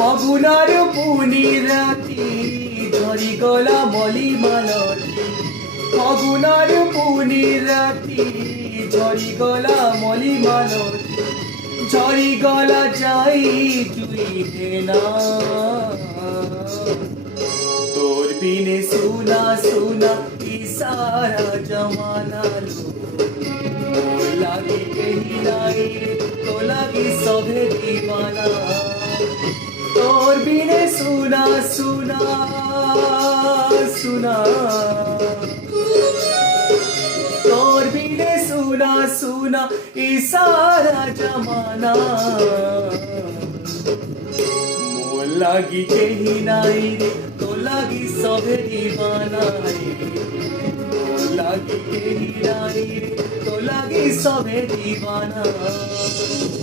ফাগুনার পুনি রাতি ঝরি গলা মলি মালতি ফাগুনার পুনি রাতি ঝরি গলা মলি মালতি ঝরি গলা যাই তুই না তোর বিনে সুনা সুনা ইসারা জমানা লো लागी कहीं लाई तो लागी सभे दीवाना तोर बिने सुना सुना सुना तोर बिने सुना सुना ई सारा जमाना मोर लागी कहीं नाई रे तो लागी सभे दीवाना लागी कहीं नाई रे तो लागी सभे दीवाना।